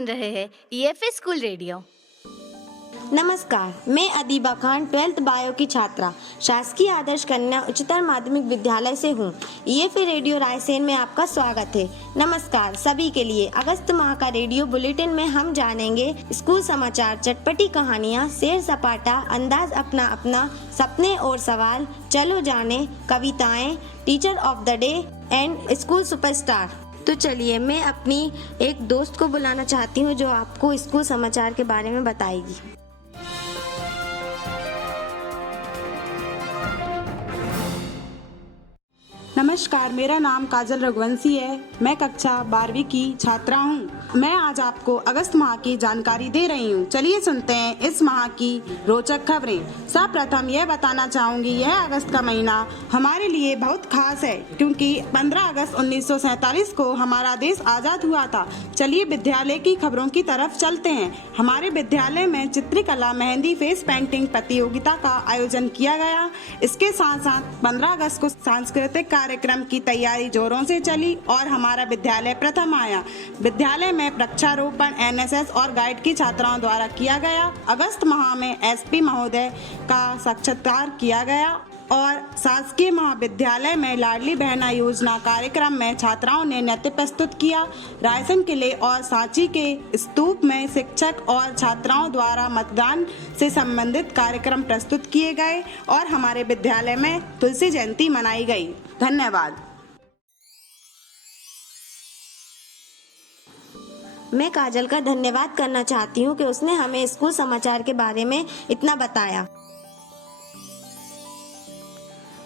सुन रहे हैं ईएफए school radio. नमस्कार, मैं अदीबा खान 12th बायो की छात्रा शासकीय आदर्श कन्या उच्चतर माध्यमिक विद्यालय से हूँ। ईएफए रेडियो रायसेन में आपका स्वागत है। नमस्कार सभी के लिए। अगस्त माह का रेडियो बुलेटिन में हम जानेंगे स्कूल समाचार, चटपटी कहानियाँ, शेर सपाटा, अंदाज अपना अपना, सपने और सवाल, चलो जाने, कविताएं, teacher of the day and school superstar. तो चलिए मैं अपनी एक दोस्त को बुलाना चाहती हूँ जो आपको स्कूल समाचार के बारे में बताएगी। नमस्कार, मेरा नाम काजल रघुवंशी है। मैं कक्षा 12वीं की छात्रा हूँ। मैं आज आपको अगस्त माह की जानकारी दे रही हूँ। चलिए सुनते हैं इस माह की रोचक खबरें। सर्वप्रथम यह बताना चाहूँगी, यह अगस्त का महीना हमारे लिए बहुत खास है क्योंकि 15 अगस्त 1947 को हमारा देश आज़ाद हुआ था। चलिए विद्यालय की खबरों की तरफ चलते हैं। हमारे विद्यालय में चित्रकला, मेहंदी, फेस पेंटिंग प्रतियोगिता का आयोजन किया गया। इसके साथ साथ 15 अगस्त को सांस्कृतिक कार्यक्रम की तैयारी जोरों से चली और हमारा विद्यालय प्रथम आया। विद्यालय में वृक्षारोपण एनएसएस और गाइड की छात्राओं द्वारा किया गया। अगस्त माह में एसपी महोदय का साक्षात्कार किया गया और शासकीय महाविद्यालय में लाडली बहना योजना कार्यक्रम में छात्राओं ने नृत्य प्रस्तुत किया। रायसेन किले और सांची के स्तूप में शिक्षक और छात्राओं द्वारा मतदान से संबंधित कार्यक्रम प्रस्तुत किए गए और हमारे विद्यालय में तुलसी जयंती मनाई गई। धन्यवाद। मैं काजल का धन्यवाद करना चाहती हूँ कि उसने हमें स्कूल समाचार के बारे में इतना बताया।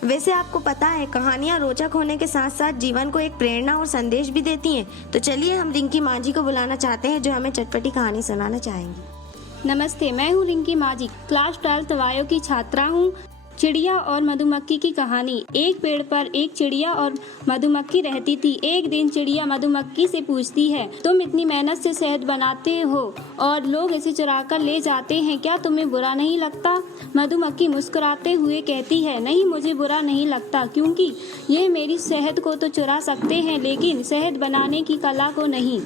वैसे आपको पता है, कहानियाँ रोचक होने के साथ साथ जीवन को एक प्रेरणा और संदेश भी देती हैं। तो चलिए हम रिंकी मांझी को बुलाना चाहते हैं जो हमें चटपटी कहानी सुनाना चाहेंगी। नमस्ते, मैं हूँ रिंकी मांझी, क्लास 12th वायो की छात्रा हूँ। चिड़िया और मधुमक्खी की कहानी। एक पेड़ पर एक चिड़िया और मधुमक्खी रहती थी। एक दिन चिड़िया मधुमक्खी से पूछती है, तुम इतनी मेहनत से शहद बनाते हो और लोग इसे चुरा कर ले जाते हैं, क्या तुम्हें बुरा नहीं लगता? मधुमक्खी मुस्कुराते हुए कहती है, नहीं, मुझे बुरा नहीं लगता, क्योंकि ये मेरी शहद को तो चुरा सकते हैं लेकिन शहद बनाने की कला को नहीं।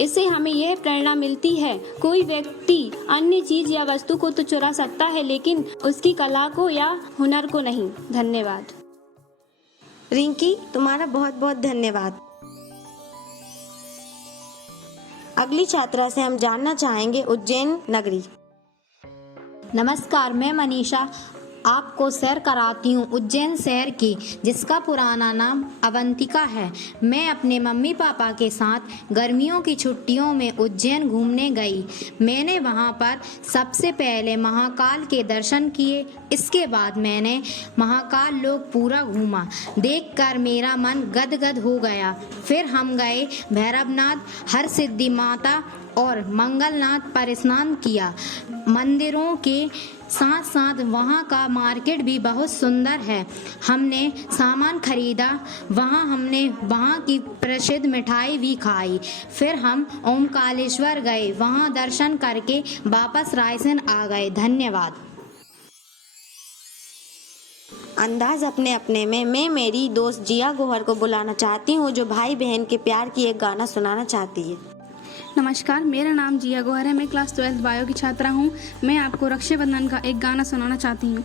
इससे हमें यह प्रेरणा मिलती है, कोई व्यक्ति अन्य चीज या वस्तु को तो चुरा सकता है लेकिन उसकी कला को या हुनर को नहीं। धन्यवाद। रिंकी, तुम्हारा बहुत बहुत धन्यवाद। अगली छात्रा से हम जानना चाहेंगे उज्जैन नगरी। नमस्कार, मैं मनीषा आपको सैर कराती हूँ उज्जैन शहर की, जिसका पुराना नाम अवंतिका है। मैं अपने मम्मी पापा के साथ गर्मियों की छुट्टियों में उज्जैन घूमने गई। मैंने वहाँ पर सबसे पहले महाकाल के दर्शन किए। इसके बाद मैंने महाकाल लोक पूरा घूमा। देखकर मेरा मन गदगद हो गया। फिर हम गए भैरवनाथ, हरसिद्धि माता और मंगलनाथ पर स्नान किया। मंदिरों के साथ साथ वहाँ का मार्केट भी बहुत सुंदर है। हमने सामान खरीदा। हमने वहाँ की प्रसिद्ध मिठाई भी खाई। फिर हम ओमकालेश्वर गए, वहाँ दर्शन करके वापस रायसेन आ गए। धन्यवाद। अंदाज अपने अपने में मैं मेरी दोस्त जिया गौहर को बुलाना चाहती हूँ जो भाई बहन के प्यार की एक गाना सुनाना चाहती है। नमस्कार, मेरा नाम जिया गौहर है। मैं क्लास 12th बायो की छात्रा हूँ। मैं आपको रक्षाबंधन का एक गाना सुनाना चाहती हूँ।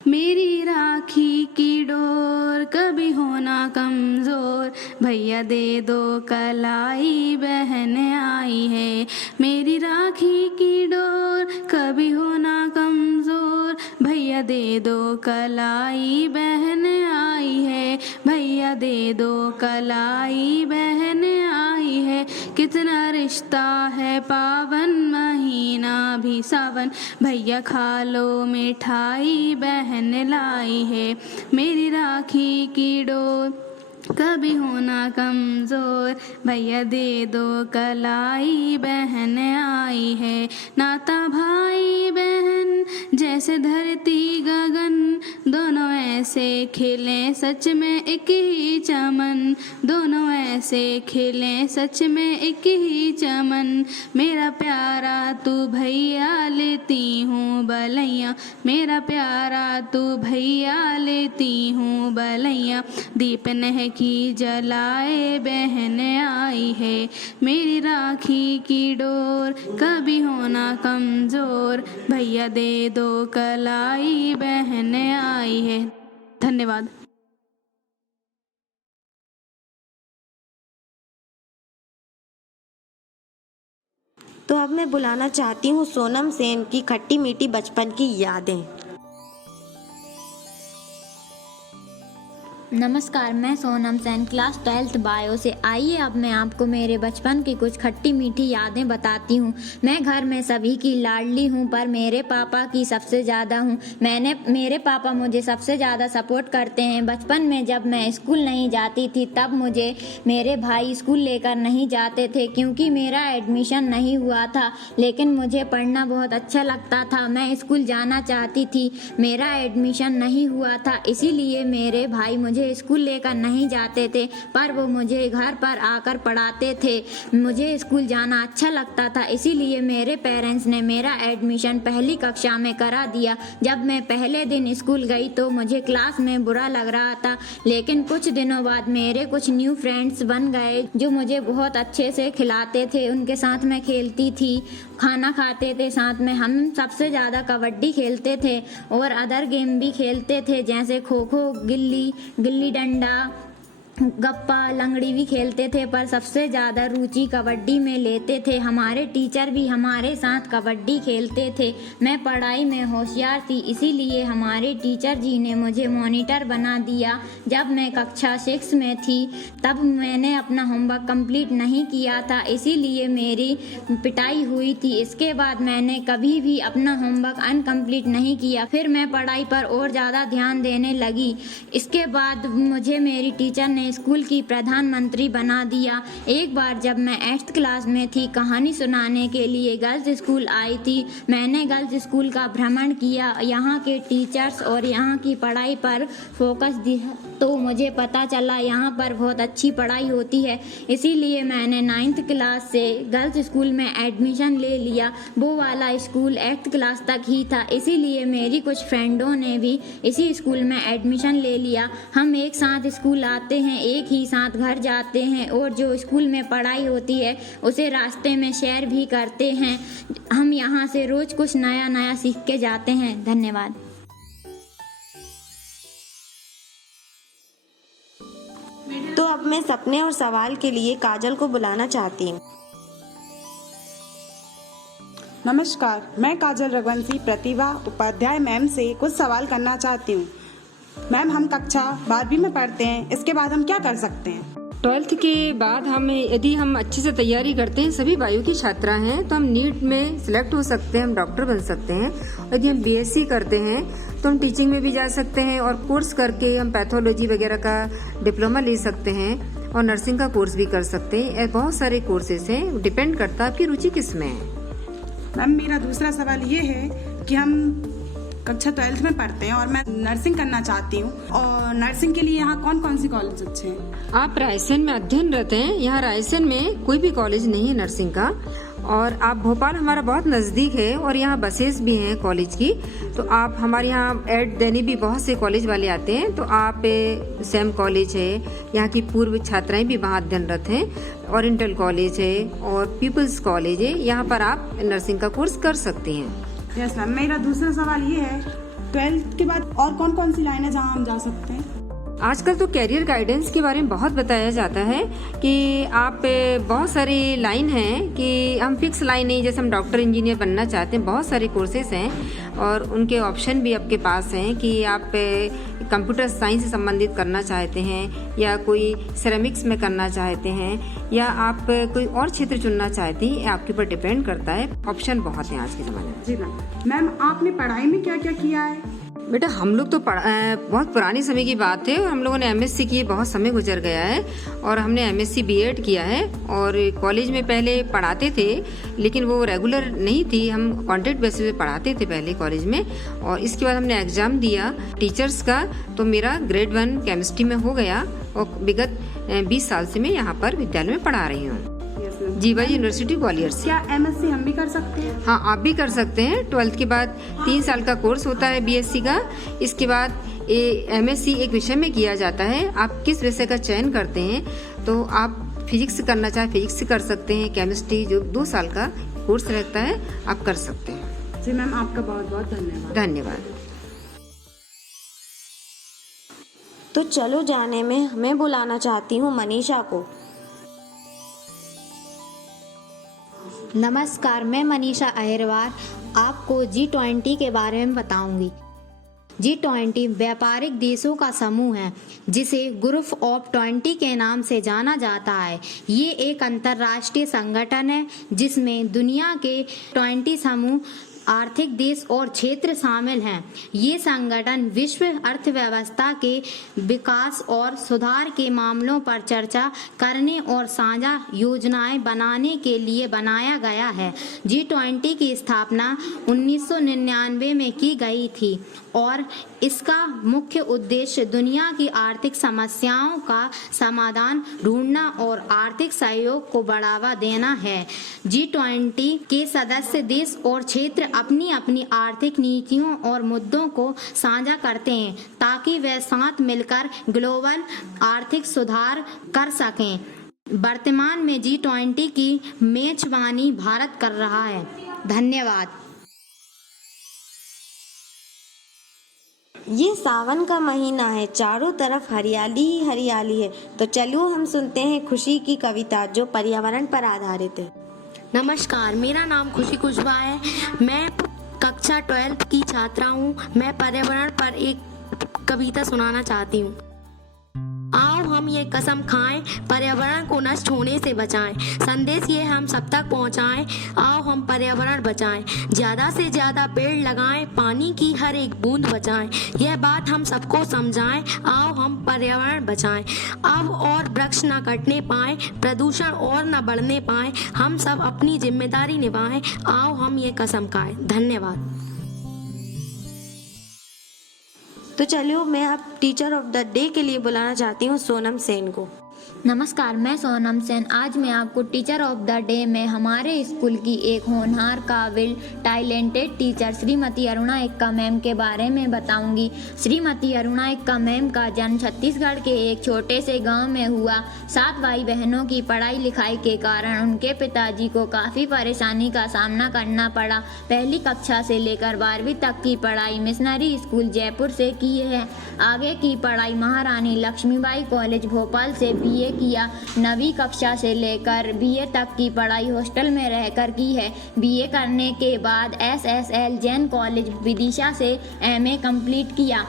मेरी राखी की डोर कभी होना कमजोर, भैया दे दो कलाई, बहन आई है। मेरी राखी की डोर कभी होना कमजोर, भैया दे दो कलाई, बहन आई है। भैया दे दो कलाई, बहन आई है। कितना रिश्ता है पावन, महीना भी सावन, भैया खा लो मिठाई, बहन लाई है। मेरी राखी की डोर कभी होना कमजोर, भैया दे दो कलाई, बहन आई है। नाता भाई बहन जैसे धरती गगन, दोनों ऐसे खिले सच में एक ही चमन, दोनों ऐसे खिले सच में एक ही चमन। मेरा प्यारा तू भैया लेती हूँ बलैया, मेरा प्यारा तू भैया लेती हूँ बलैया, दीप नह की जलाए बहन आई है। मेरी राखी की डोर कभी होना कमजोर, भैया दे दो कलाई बहन आई है। धन्यवाद। तो अब मैं बुलाना चाहती हूँ सोनम सेन की खट्टी मीठी बचपन की यादें। नमस्कार, मैं Sonam Sen class 12th bio से। आइए अब मैं आपको मेरे बचपन की कुछ खट्टी मीठी यादें बताती हूँ। मैं घर में सभी की लाडली हूँ, पर मेरे पापा की सबसे ज़्यादा हूँ। मेरे पापा मुझे सबसे ज़्यादा सपोर्ट करते हैं। बचपन में जब मैं स्कूल नहीं जाती थी तब मुझे मेरे भाई स्कूल लेकर नहीं जाते थे क्योंकि मेरा एडमिशन नहीं हुआ था, लेकिन मुझे पढ़ना बहुत अच्छा लगता था। मैं स्कूल जाना चाहती थी, मेरा एडमिशन नहीं हुआ था, इसीलिए मेरे भाई मुझे स्कूल लेकर नहीं जाते थे, पर वो मुझे घर पर आकर पढ़ाते थे। मुझे स्कूल जाना अच्छा लगता था, इसीलिए मेरे पेरेंट्स ने मेरा एडमिशन पहली कक्षा में करा दिया। जब मैं पहले दिन स्कूल गई तो मुझे क्लास में बुरा लग रहा था, लेकिन कुछ दिनों बाद मेरे कुछ न्यू फ्रेंड्स बन गए जो मुझे बहुत अच्छे से खिलाते थे। उनके साथ मैं खेलती थी, खाना खाते थे साथ में। हम सबसे ज़्यादा कबड्डी खेलते थे और अदर गेम भी खेलते थे, जैसे खो खो, गिल्ली डंडा, गप्पा, लंगड़ी भी खेलते थे, पर सबसे ज़्यादा रुचि कबड्डी में लेते थे। हमारे टीचर भी हमारे साथ कबड्डी खेलते थे। मैं पढ़ाई में होशियार थी, इसीलिए हमारे टीचर जी ने मुझे मॉनिटर बना दिया। जब मैं कक्षा 6 में थी तब मैंने अपना होमवर्क कंप्लीट नहीं किया था, इसीलिए मेरी पिटाई हुई थी। इसके बाद मैंने कभी भी अपना होमवर्क अनकम्प्लीट नहीं किया। फिर मैं पढ़ाई पर और ज़्यादा ध्यान देने लगी। इसके बाद मुझे मेरी टीचर ने स्कूल की प्रधानमंत्री बना दिया। एक बार जब मैं 8th क्लास में थी, कहानी सुनाने के लिए गर्ल्स स्कूल आई थी। मैंने गर्ल्स स्कूल का भ्रमण किया, यहाँ के टीचर्स और यहाँ की पढ़ाई पर फोकस दिया, तो मुझे पता चला यहाँ पर बहुत अच्छी पढ़ाई होती है। इसीलिए मैंने 9th क्लास से गर्ल्स स्कूल में एडमिशन ले लिया। वो वाला स्कूल 8th क्लास तक ही था, इसीलिए मेरी कुछ फ्रेंडों ने भी इसी स्कूल में एडमिशन ले लिया। हम एक साथ स्कूल आते हैं, एक ही साथ घर जाते हैं और जो स्कूल में पढ़ाई होती है उसे रास्ते में शेयर भी करते हैं। हम यहाँ से रोज कुछ नया नया सीख के जाते हैं। धन्यवाद। तो अब मैं सपने और सवाल के लिए काजल को बुलाना चाहती हूँ। नमस्कार, मैं काजल रघुवंशी प्रतिभा उपाध्याय मैम से कुछ सवाल करना चाहती हूँ। मैम, हम कक्षा 12वीं में पढ़ते हैं, इसके बाद हम क्या कर सकते हैं? 12th के बाद यदि हम अच्छे से तैयारी करते हैं, सभी बायो की छात्रा हैं, तो हम नीट में सिलेक्ट हो सकते हैं, हम डॉक्टर बन सकते हैं। यदि हम BSc करते हैं तो हम टीचिंग में भी जा सकते हैं और कोर्स करके हम पैथोलॉजी वगैरह का डिप्लोमा ले सकते हैं और नर्सिंग का कोर्स भी कर सकते हैं। बहुत सारे कोर्सेज हैं, डिपेंड करता है आपकी रुचि किस में है। मैम, मेरा दूसरा सवाल ये है कि हम कक्षा 12th में पढ़ते हैं और मैं नर्सिंग करना चाहती हूँ, और नर्सिंग के लिए यहाँ कौन कौन सी कॉलेज अच्छे हैं? आप रायसेन में अध्ययनरत हैं। यहाँ रायसेन में कोई भी कॉलेज नहीं है नर्सिंग का, और आप भोपाल हमारा बहुत नज़दीक है और यहाँ बसेस भी हैं कॉलेज की, तो आप हमारे यहाँ ऐड देने भी बहुत से कॉलेज वाले आते हैं। तो आप सैम कॉलेज है, यहाँ की पूर्व छात्राएं भी वहाँ अध्ययनरत हैं, ओरिएंटल कॉलेज है और पीपल्स कॉलेज है, यहाँ पर आप नर्सिंग का कोर्स कर सकते हैं। यस मैम, मेरा दूसरा सवाल ये है, 12th के बाद और कौन कौन सी लाइन है जहाँ हम जा सकते हैं? आजकल तो कैरियर गाइडेंस के बारे में बहुत बताया जाता है कि आप बहुत सारी लाइन हैं कि हम फिक्स लाइन नहीं, जैसे हम डॉक्टर इंजीनियर बनना चाहते हैं, बहुत सारे कोर्सेज हैं और उनके ऑप्शन भी आपके पास हैं कि आप कंप्यूटर साइंस से संबंधित करना चाहते हैं या कोई सिरेमिक्स में करना चाहते हैं या आप कोई और क्षेत्र चुनना चाहते हैं, आपके ऊपर डिपेंड करता है। ऑप्शन बहुत हैं आज के ज़माने में। जी मैम, आपने पढ़ाई में क्या क्या किया है? बेटा, हम लोग तो बहुत पुरानी समय की बात है और हम लोगों ने MSc की, बहुत समय गुजर गया है और हमने MSc B.Ed किया है। और कॉलेज में पहले पढ़ाते थे, लेकिन वो रेगुलर नहीं थी, हम कॉन्ट्रैक्ट बेसिस पे पढ़ाते थे पहले कॉलेज में। और इसके बाद हमने एग्ज़ाम दिया टीचर्स का, तो मेरा ग्रेड 1 केमिस्ट्री में हो गया और विगत 20 साल से मैं यहाँ पर विद्यालय में पढ़ा रही हूँ, जीवाजी यूनिवर्सिटी ग्वालियर से। क्या MSc हम भी कर सकते हैं? हाँ, आप भी कर सकते हैं। 12th के बाद 3 साल का कोर्स होता है BSc का। इसके बाद MSc एक विषय में किया जाता है। आप किस विषय का चयन करते हैं, तो आप फिजिक्स करना चाहे फिजिक्स कर सकते हैं, केमिस्ट्री जो 2 साल का कोर्स रहता है आप कर सकते हैं। जी मैम, आपका बहुत बहुत धन्यवाद। धन्यवाद। तो चलो जाने में मैं बुलाना चाहती हूँ मनीषा को। नमस्कार, मैं मनीषा अहिरवार आपको G20 के बारे में बताऊंगी। G20 व्यापारिक देशों का समूह है जिसे ग्रुप ऑफ 20 के नाम से जाना जाता है। ये एक अंतर्राष्ट्रीय संगठन है जिसमें दुनिया के 20 समूह आर्थिक देश और क्षेत्र शामिल हैं। ये संगठन विश्व अर्थव्यवस्था के विकास और सुधार के मामलों पर चर्चा करने और साझा योजनाएं बनाने के लिए बनाया गया है। G20 की स्थापना 1999 में की गई थी और इसका मुख्य उद्देश्य दुनिया की आर्थिक समस्याओं का समाधान ढूंढना और आर्थिक सहयोग को बढ़ावा देना है। G20 के सदस्य देश और क्षेत्र अपनी अपनी आर्थिक नीतियों और मुद्दों को साझा करते हैं ताकि वे साथ मिलकर ग्लोबल आर्थिक सुधार कर सकें। वर्तमान में G20 की मेजबानी भारत कर रहा है। धन्यवाद। ये सावन का महीना है, चारों तरफ हरियाली ही हरियाली है। तो चलो हम सुनते हैं खुशी की कविता जो पर्यावरण पर आधारित है। नमस्कार, मेरा नाम खुशी कुशवाहा है। मैं कक्षा 12 की छात्रा हूँ। मैं पर्यावरण पर एक कविता सुनाना चाहती हूँ। आओ हम ये कसम खाएं, पर्यावरण को नष्ट होने से बचाएं। संदेश ये हम सब तक पहुँचाएं। आओ हम पर्यावरण बचाएं, ज्यादा से ज्यादा पेड़ लगाएं, पानी की हर एक बूंद बचाएं। यह बात हम सबको समझाएं। आओ हम पर्यावरण बचाएं। अब और वृक्ष न कटने पाए, प्रदूषण और न बढ़ने पाए। हम सब अपनी जिम्मेदारी निभाएं। आओ हम ये कसम खाएं। धन्यवाद। तो चलिए मैं अब टीचर ऑफ द डे के लिए बुलाना चाहती हूँ सोनम सेन को। नमस्कार, मैं सोनम सेन। आज मैं आपको टीचर ऑफ द डे में हमारे स्कूल की एक होनहार, काबिल, talented teacher Shrimati Aruna Ekka ma'am के बारे में बताऊंगी। श्रीमती अरुणा एक्का मैम का जन्म छत्तीसगढ़ के एक छोटे से गांव में हुआ। 7 भाई बहनों की पढ़ाई लिखाई के कारण उनके पिताजी को काफ़ी परेशानी का सामना करना पड़ा। पहली कक्षा से लेकर 12वीं तक की पढ़ाई मिशनरी स्कूल जयपुर से की है। आगे की पढ़ाई महारानी लक्ष्मीबाई कॉलेज भोपाल से BA किया। 9वीं कक्षा से लेकर BA तक की पढ़ाई हॉस्टल में रहकर की है। BA करने के बाद SSL जैन कॉलेज विदिशा से MA कंप्लीट किया।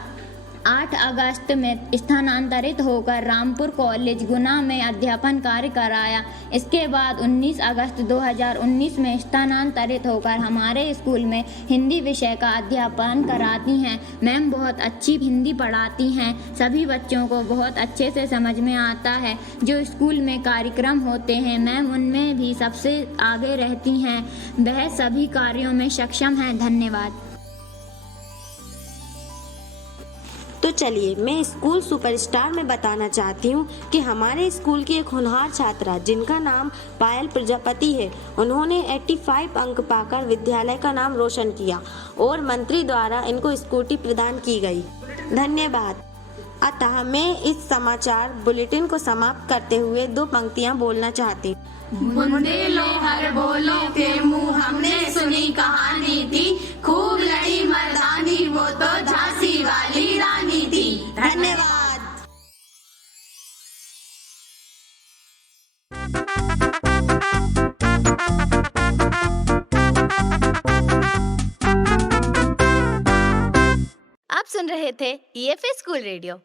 8 अगस्त में स्थानांतरित होकर रामपुर कॉलेज गुना में अध्यापन कार्य कराया। इसके बाद 19 अगस्त 2019 में स्थानांतरित होकर हमारे स्कूल में हिंदी विषय का अध्यापन कराती हैं। मैम बहुत अच्छी हिंदी पढ़ाती हैं। सभी बच्चों को बहुत अच्छे से समझ में आता है। जो स्कूल में कार्यक्रम होते हैं मैम उनमें भी सबसे आगे रहती हैं। वह सभी कार्यों में सक्षम हैं। धन्यवाद। तो चलिए मैं स्कूल सुपरस्टार में बताना चाहती हूँ कि हमारे स्कूल की एक होनहार छात्रा जिनका नाम पायल प्रजापति है, उन्होंने 85 अंक पाकर विद्यालय का नाम रोशन किया और मंत्री द्वारा इनको स्कूटी प्रदान की गई। धन्यवाद। अतः मैं इस समाचार बुलेटिन को समाप्त करते हुए 2 पंक्तियाँ बोलना चाहती हूँ। बुंदेलो हर बोलो के मुँह हमने सुनी कहानी थी, खूब लड़ी मर्दानी वो तो झांसी वाली रानी थी। धन्यवाद। आप सुन रहे थे EFA स्कूल रेडियो।